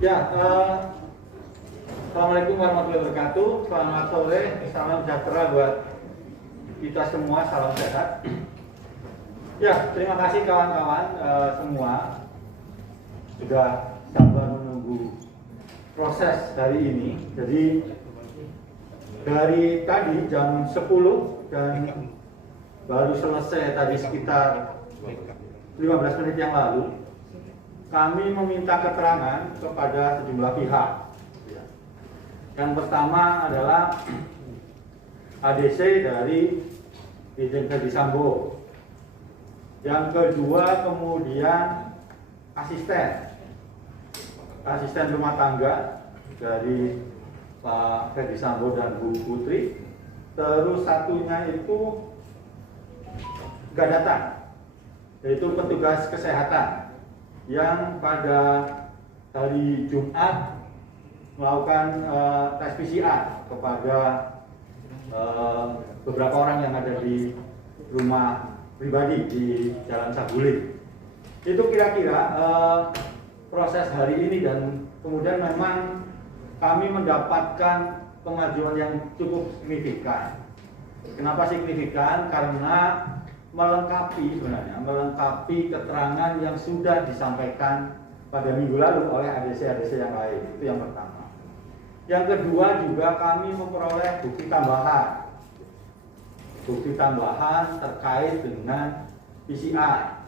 Ya, Assalamualaikum warahmatullahi wabarakatuh. Selamat sore, salam sejahtera buat kita semua, salam sehat. Ya, terima kasih kawan-kawan semua sudah sabar menunggu proses hari ini. Jadi dari tadi jam 10 dan baru selesai tadi sekitar 15 menit yang lalu, kami meminta keterangan kepada sejumlah pihak. Yang pertama adalah ADC dari Irjen Verdi Sambo. Yang kedua kemudian asisten rumah tangga dari Pak Verdi Sambo dan Bu Putri. Terus satunya itu gadatan, yaitu petugas kesehatan yang pada hari Jumat melakukan tes PCR kepada beberapa orang yang ada di rumah pribadi di Jalan Saguling. Itu kira-kira proses hari ini, dan kemudian memang kami mendapatkan kemajuan yang cukup signifikan. Kenapa signifikan? Karena melengkapi keterangan yang sudah disampaikan pada minggu lalu oleh ADC yang lain. Itu yang pertama. Yang kedua juga kami memperoleh bukti tambahan terkait dengan PCR.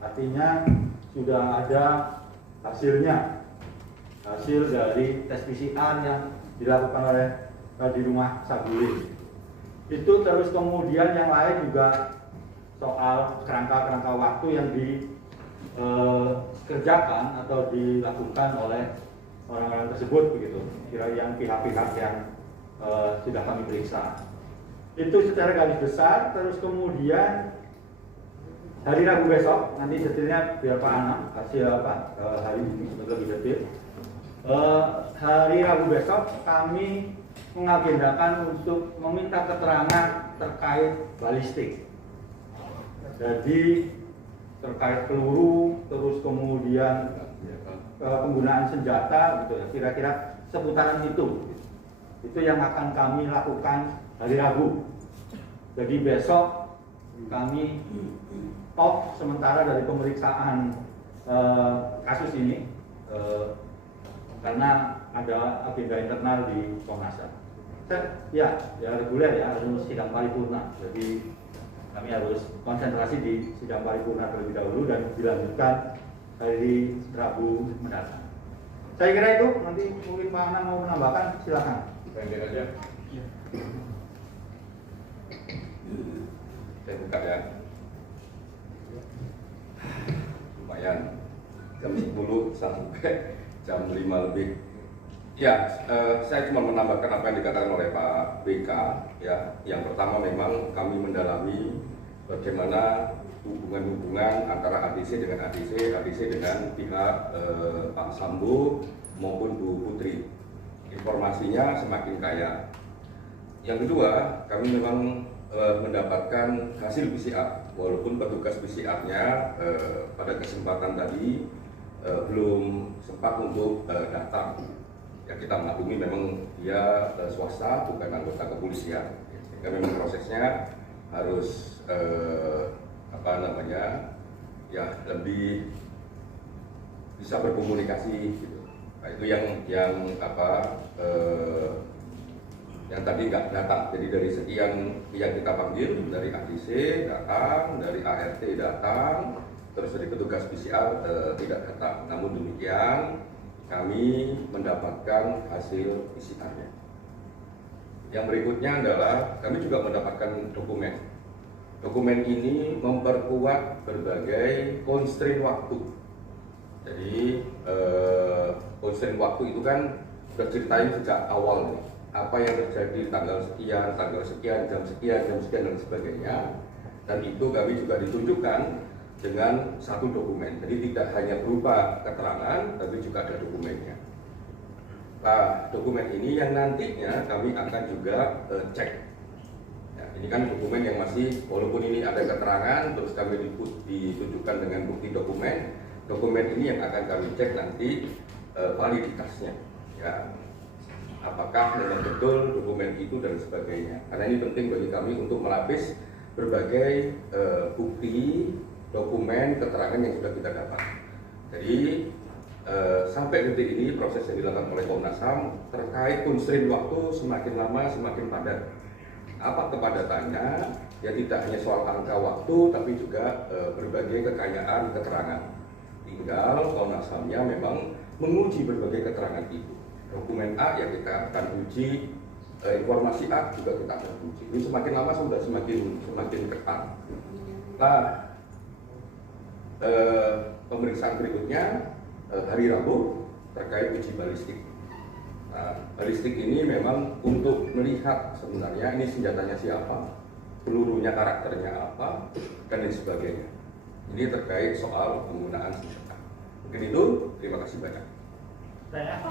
Artinya sudah ada hasil dari tes PCR yang dilakukan oleh di rumah Saguling. Itu terus kemudian yang lain juga soal kerangka waktu yang dikerjakan atau dilakukan oleh orang-orang tersebut, begitu. Kira yang pihak-pihak yang sudah kami periksa. Itu secara garis besar. Terus kemudian hari Rabu besok, nanti detailnya biar Pak Anam kasih hari ini lebih detail. Hari Rabu besok kami mengagendakan untuk meminta keterangan terkait balistik. Jadi terkait peluru, terus kemudian penggunaan senjata, gitu ya, kira-kira seputaran itu yang akan kami lakukan hari Rabu. Jadi besok kami off sementara dari pemeriksaan kasus ini karena ada agenda internal di Komnas HAM. Ya reguler ya, harus sidang paripurna. Jadi kami harus konsentrasi di sidang paripurna terlebih dahulu dan dilanjutkan hari Rabu mendatang. Saya kira itu. Nanti mungkin Pak Anam mau menambahkan, silakan. Pendek aja. Saya buka ya. Lumayan. Jam 10 sampai jam 5 lebih. Ya, saya cuma menambahkan apa yang dikatakan oleh Pak BK. Ya, yang pertama memang kami mendalami bagaimana hubungan antara ADC dengan pihak Pak Sambo maupun Bu Putri. Informasinya semakin kaya. Yang kedua, kami memang mendapatkan hasil PCR, walaupun petugas PCR-nya pada kesempatan tadi belum sempat untuk datang. Ya, kita maklumi memang dia swasta, bukan anggota kepolisian, sehingga memang prosesnya harus ya lebih bisa berkomunikasi gitu. Nah, itu yang tadi nggak datang. Jadi dari sekian yang kita panggil, dari ADC datang, dari ART datang, terus dari petugas PCR tidak datang. Namun demikian kami mendapatkan hasil PCR-nya. Yang berikutnya adalah kami juga mendapatkan dokumen. Dokumen ini memperkuat berbagai constraint waktu. Jadi constraint waktu itu kan sudah ceritain sejak awal nih, apa yang terjadi tanggal sekian, jam sekian, dan sebagainya. Dan itu kami juga ditunjukkan dengan satu dokumen. Jadi tidak hanya berupa keterangan, tapi juga ada dokumennya. Nah, dokumen ini yang nantinya kami akan juga cek. Ya, ini kan dokumen yang masih, walaupun ini ada keterangan, terus kami ditunjukkan dengan bukti dokumen. Dokumen ini yang akan kami cek nanti validitasnya, ya. Apakah memang betul dokumen itu dan sebagainya. Karena ini penting bagi kami untuk melapis berbagai bukti, dokumen, keterangan yang sudah kita dapat. Jadi sampai detik ini proses yang dilakukan oleh Komnas HAM terkait constraint waktu semakin lama semakin padat. Apa kepadatannya? Ya tidak hanya soal angka waktu, tapi juga berbagai kekayaan keterangan. Tinggal Komnas HAM-nya memang menguji berbagai keterangan itu. Dokumen A yang kita akan uji, informasi A juga kita akan uji. Ini semakin lama sudah semakin ketat. Nah, pemeriksaan berikutnya hari Rabu terkait uji balistik. Nah, balistik ini memang untuk melihat sebenarnya ini senjatanya siapa, pelurunya karakternya apa, dan lain sebagainya. Ini terkait soal penggunaan senjata. Mungkin itu, terima kasih banyak. Nanya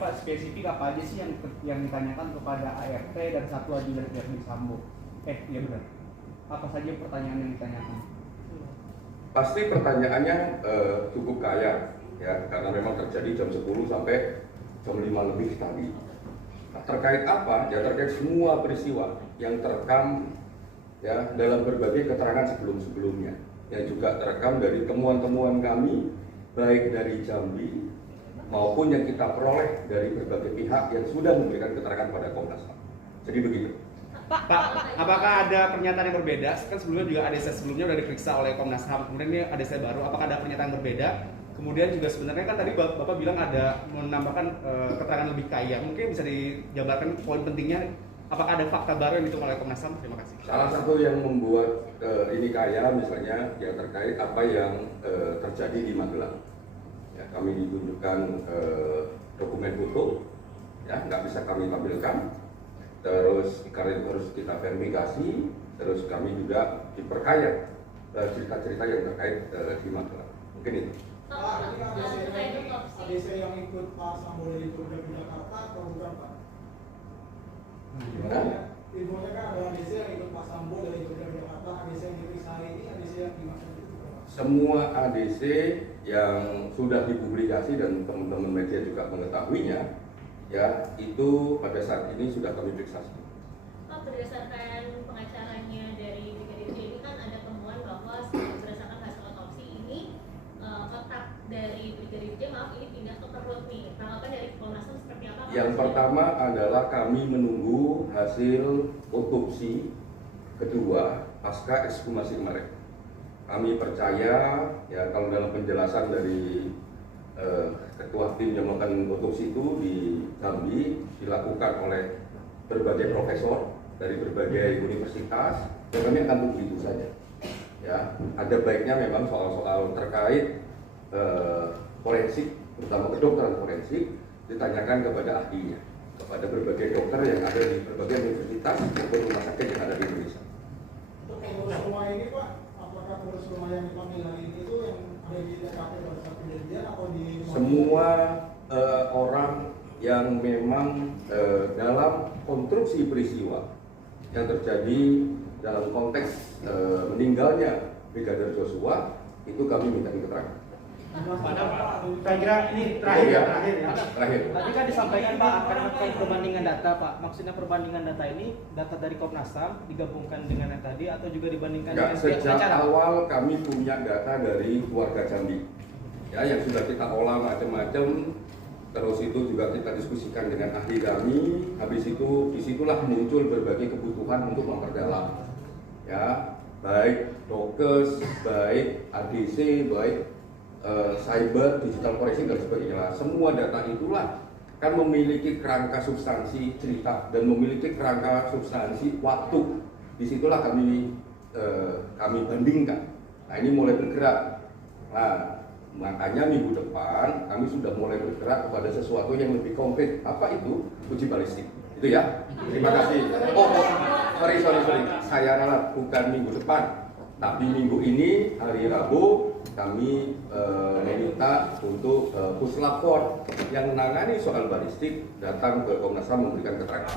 Pak, spesifik apa aja sih yang ditanyakan kepada ART dan satu lagi dari Verdi Sambo? Iya benar. Apa saja pertanyaan yang ditanyakan? Pasti pertanyaannya cukup kaya, ya, karena memang terjadi jam 10 sampai jam 5 lebih tadi. Nah, terkait apa? Ya terkait semua peristiwa yang terekam ya dalam berbagai keterangan sebelum-sebelumnya, yang juga terekam dari temuan-temuan kami, baik dari Jambi maupun yang kita peroleh dari berbagai pihak yang sudah memberikan keterangan pada Komnas HAM. Jadi begitu. Pak, apakah ada pernyataan yang berbeda? Kan sebelumnya juga ADC sebelumnya sudah diperiksa oleh Komnas HAM, kemudian ini ADC baru. Apakah ada pernyataan yang berbeda? Kemudian juga sebenarnya kan tadi Bapak bilang ada menambahkan keterangan lebih kaya. Mungkin bisa dijabarkan poin pentingnya. Apakah ada fakta baru yang ditemukan oleh Komnas HAM? Terima kasih. Salah satu yang membuat ini kaya misalnya yang terkait apa yang terjadi di Magelang. Ya, kami ditunjukkan dokumen foto, ya nggak bisa kami tampilkan. Terus karena itu harus kita verifikasi, terus kami juga diperkaya cerita-cerita yang terkait di Magelang. Mungkin itu. ADC yang ikut Pak Sambo dari Polda Jakarta atau bukan Pak? Infonya kan ada ADC yang ikut Pak Sambo dari Polda Jakarta, ADC yang diperiksa hari ini, ADC yang dimaksud itu Pak? Semua ADC yang sudah dipublikasi dan teman-teman media juga mengetahuinya, ya itu pada saat ini sudah kami periksa. Pak, berdasarkan pengacaranya dari Brigadir J ini kan ada temuan bahwa berdasarkan hasil otopsi ini otak dari Brigadir J ini pindah ke perut nih. Tanggapan dari Komnas HAM seperti apa? Yang pertama adalah kami menunggu hasil otopsi kedua pasca ekshumasi kemarin. Kami percaya ya kalau dalam penjelasan dari ketua tim yang melakukan otopsi itu di Jambi dilakukan oleh berbagai profesor dari berbagai universitas, dan kami akan tunggu itu saja. Ya, ada baiknya memang soal-soal terkait forensik, terutama kedokteran forensik, ditanyakan kepada ahlinya, kepada berbagai dokter yang ada di berbagai universitas maupun rumah sakit yang ada di Indonesia. Untuk pengurus rumah ini Pak, apakah pengurus rumah yang dipanggil hari ini itu yang ada di TKP pada saat kejadian atau di semua orang yang memang dalam konstruksi peristiwa yang terjadi dalam konteks meninggalnya Brigadir Joshua itu kami minta keterangan. Saya kira ini terakhir ya. Terakhir. Tadi kan disampaikan Pak akan melakukan perbandingan data Pak. Maksudnya perbandingan data ini data dari Komnas HAM digabungkan dengan yang tadi atau juga dibandingkan Enggak, dengan setiap sejak acara? awal kami punya data dari keluarga Jambi. Ya, yang sudah kita olah macam-macam. Terus itu juga kita diskusikan dengan ahli kami. Habis itu disitulah muncul berbagai kebutuhan untuk memperdalam. Ya, baik dokes, baik ADC, baik cyber, digital forensik dan sebagainya. Semua data itulah kan memiliki kerangka substansi cerita dan memiliki kerangka substansi waktu. Disitulah kami bandingkan. Nah ini mulai bergerak. Nah makanya minggu depan kami sudah mulai bergerak kepada sesuatu yang lebih konkret. Apa itu? Uji balistik. Itu ya. Terima kasih. Sorry. Saya ralat bukan minggu depan, tapi minggu ini hari Rabu kami meminta untuk puslapor yang menangani soal balistik datang ke Komnas HAM memberikan keterangan.